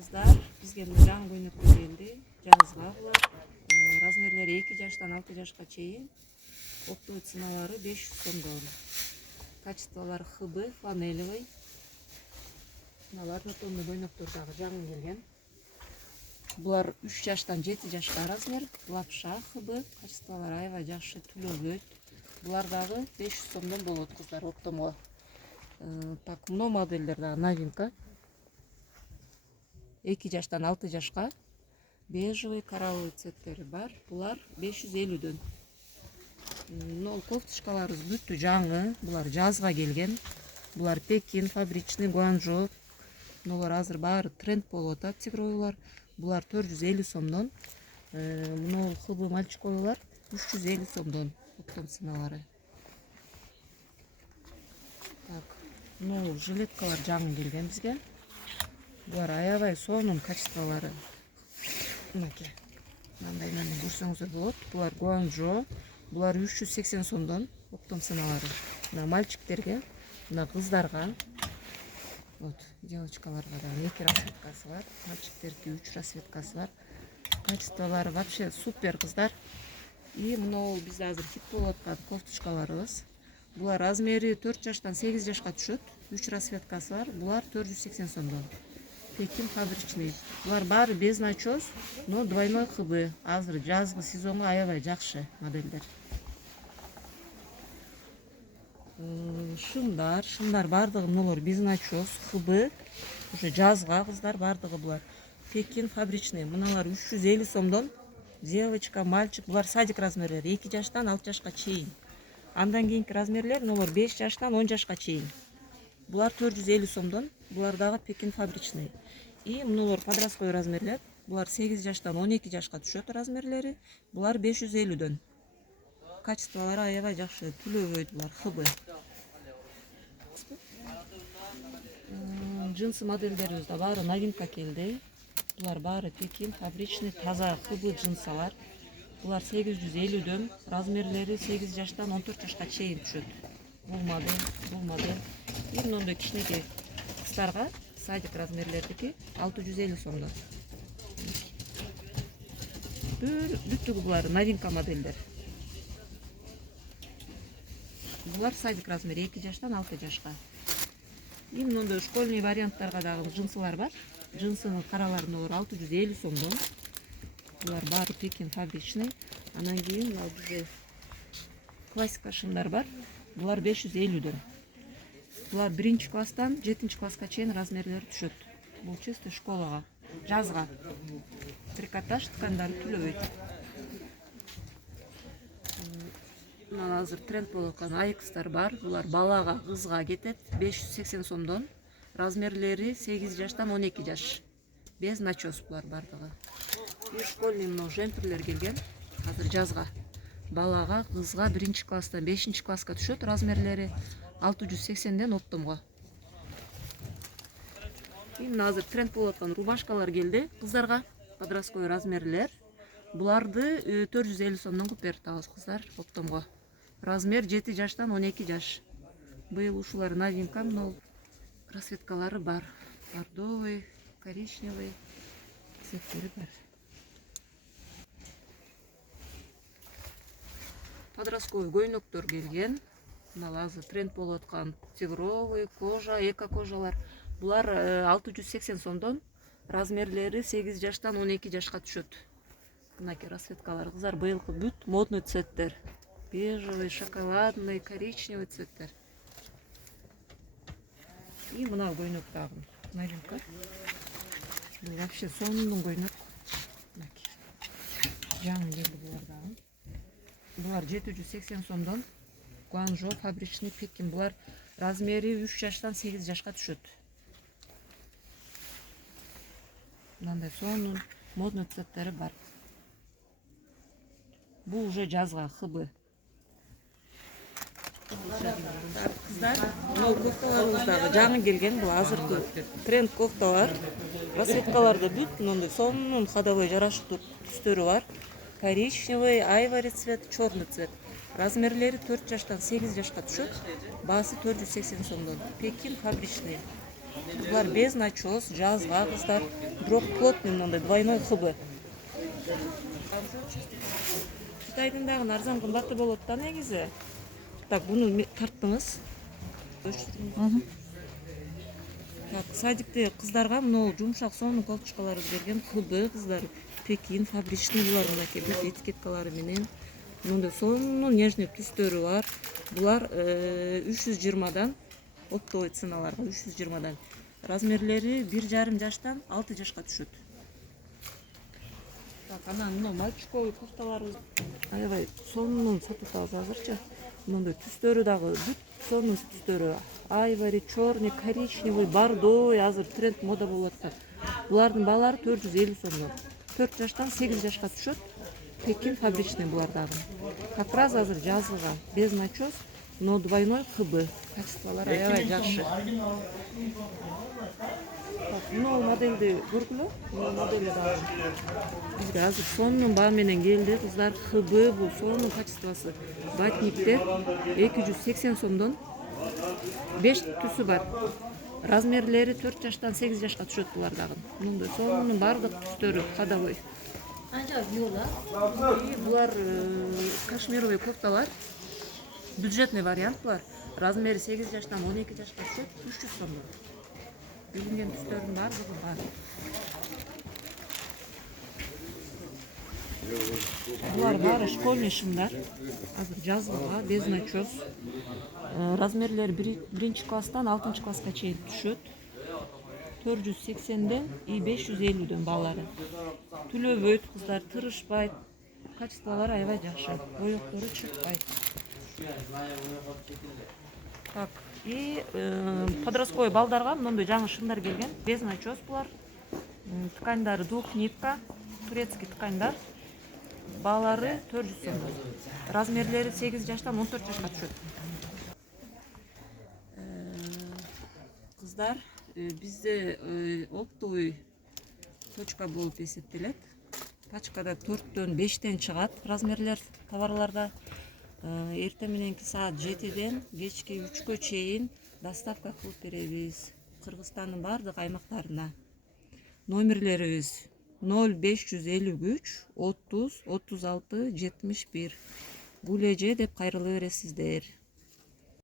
Кыздар, бизге жаңы көйнөктөр келди. Жазга булар. Размерлери 2 жаштан 6 жашка чейин. Оптовый ценалары 500 сомдон. Качестволары хыбы, фланелевый. Мыналар жотонду көйнөктөр дагы жаңы келген. Булар 3 жаштан 7 жашка размер. Лапша, хыбы, качестволары аябай жакшы, түлөгөйт. Булар дагы 500 сомдон болот кыздар оптомго. Так, мына модельдер дагы новинка. 2 жаштан 6 жашка. Бежевый, коралловый цветтери бар. Булар 550дөн. Мына кофточкаларыбыз бүттү жаңы. Булар жазга келген. Булар Пекин, фабричный, Гуанчжоу. Мыналар азыр баары тренд болуп атат, тигровыйлар. Булар 450 сомдон. Мына хыбы мальчиковыйлар 350 сомдон. Оптом ценалары. Так, мына жилеткалар жаңы келген бизге. Булар аябай сонун качестволары. Мынакей. Мындай менен көрсөңүздөр болот. Булар Гуанчжоу. Булар 380 сомдон оптом ценалары. Мына мальчиктерге, мына кыздарга. Вот, девочкаларга да 2 расцветкасы бар. Мальчиктерге 3 расцветкасы бар. Качестволары вообще супер кыздар. И мына бизде азыр хит болуп аткан кофточкаларыбыз. Булар размери 4 жаштан 8 жашка түшөт. 3 расцветкасы бар. Булар 480 сомдон. Пекин фабричный. Булар баары без начос, но двойной хыбы. Азыр жазгы сезонго аябай жакшы модельдер. Шымдар бардыгы мыналар без начос, хыбы. Уже жазга кыздар бардыгы булар. Пекин фабричный. Мыналар 350 сомдон. Девочка, мальчик, булар садик размерлери 2 жаштан 6 жашка чейин. Андан кийинки размерлер мыналар 5 жаштан 10 жашка чейин. Булар 450 сомдон. Булар дагы Пекин фабричный. И мыналар подростковый размерлер. Булар 8 жаштан 12 жашка түшөт размерлери. Булар 550дөн. Качестволары аябай жакшы, түлөгөйт булар, хыбы. Джинсы модельдерибиз да баары новинка келди. Булар баары Пекин фабричный таза хыбы джинсалар. Булар 850дөн. Размерлери 8 жаштан 14 жашка чейин түшөт. Бул модель. И мындай кичинекей кыздарга садик размерлердики 650 сомдон. Бүттүгү булар новинка модельдер. Булар садик размери 2 жаштан 6 жашка. И мындай школьный варианттарга дагы джинсылар бар. Джинсынын каралары мыналар 650 сомдон. Булар баары Пекин фабричный. Анан кийин мына бизде классика шымдар бар. Булар 550дөн. Булар 1 класстан 7 класска чейин размерлери түшөт. Бул чисто школага, жазга. Трикотаж ткандары түлөбөйт. Мына азыр тренд болуп аткан айкстар бар. Булар балага, кызга кетет. 580 сомдон. Размерлери 8 жаштан 12 жаш. Без начос булар бардыгы. И школьный мына жемперлер келген. Азыр жазга. Балага, кызга 1 класстан 5 класска түшөт размерлери 680ден оптомго. И мына азыр тренд болуп аткан рубашкалар келди кыздарга. Подростковый размерлер. Буларды 450 сомдон куп берип атабыз кыздар оптомго. Размер 7 жаштан 12 жаш. Быйыл ушулар новинка, мына расцветкалары бар. Бордовый, коричневый цветтери бар. Подростковый көйнөктөр келген. Мына азыр тренд болуп аткан тигровый, кожа, эко кожалар. Булар 680 сомдон. Размерлери 8 жаштан 12 жашка түшөт. Мынакей расцветкалар кыздар быйылкы бүт модный цветтер. Бежевый, шоколадный, коричневый цветтер. И мына көйнөк дагы новинка. Бул вообще сонун көйнөк. Мынакей. Жаңы келди булар дагы. Булар 780 сомдон. Гуанчжоу фабричный Пекин. Булар размери 3 жаштан 8 жашка түшөт. Мындай сонун модный цветтери бар. Бул уже жазга хыбы. Кыздар, мына кофталарыбыз дагы жаңы келген. Бул азыркы тренд кофталар. Расцветкаларды бүт мындай сонун ходовой жараштуу түстөрү бар. Коричневый, айвори цвет, черный цвет. Размерлери 4 жаштан 8 жашка түшөт. Баасы 480 сомдон. Пекин фабричный. Булар без начос, жазга кыздар, бирок плотный мындай двойной хыбы. Кытайдын дагы арзан кымбаты болот да негизи. Так, буну тарттыңыз. Так, садикте кыздарга мына жумшак сонун колчкаларды берген. Хыбы кыздар, Пекин, фабричный булар мынакей бүт этикеткалары менен. Мындай сонун нежный түстөрү бар. Булар 320дан оптовый ценаларга 320дан. Размерлери 1,5 жаштан 6 жашка түшөт. Так, анан мына мальчиковый кофталарыбыз аябай сонун сатып атабыз азырчы. Мындай түстөрү дагы бүт сонун түстөрү. Айвори, черный, коричневый, бордовый азыр тренд мода болуп атат. Булардын баалары 450 сомдон. 4 жаштан 8 жашка түшөт. Пекин фабричный булар дагы. Как раз азыр жазылган, без начос, но двойной хыбы. Качестволору аябай жакшы. Мына модельди көргүлө. Мына модели дагы бизге азыр сонун баа менен келди. Кыздар, хыбы бул сонун качествосы. Батниктер 280 сомдон 5 түсү бар. Размерлери 4 жаштан 8 жашка түшөт булар дагы. Мындай сонун бардык түстөрү ходовой. Анча виола. Булар кашмировый кофталар. Бюджетный вариант булар. Размери 8 жаштан 12 жашка түшөт, 300 сомдон. Билинген түстөрдүн бардыгы бар. Булар баары школьный шымдар. Азыр жазылга, без начос. Размерлери 1 класстан 6 класска чейин түшөт. 480ден и 550дөн баалары. Түлөбөйт кыздар, тырышпайт. Качестволору аябай жакшы. Боёктору чыкпайт. Так, и подростковый балдарга мындай жаңы шымдар келген. Без начос булар. Тканьдары двухнитка, турецкий тканьдар. Баалары 400 сомдон. Размерлери 8 жаштан 14 жашка түшөт. Кыздар, бизде оптовый точка болуп эсептелет. Пачкада 4төн 5тен чыгат размерлер товарларда. Эртең мененки саат 7ден кечки 3кө чейин доставка кылып беребиз. Кыргызстандын бардык аймактарына. Номерлерибиз 0553 30 36 71. Гулеже деп кайрыла бересиздер.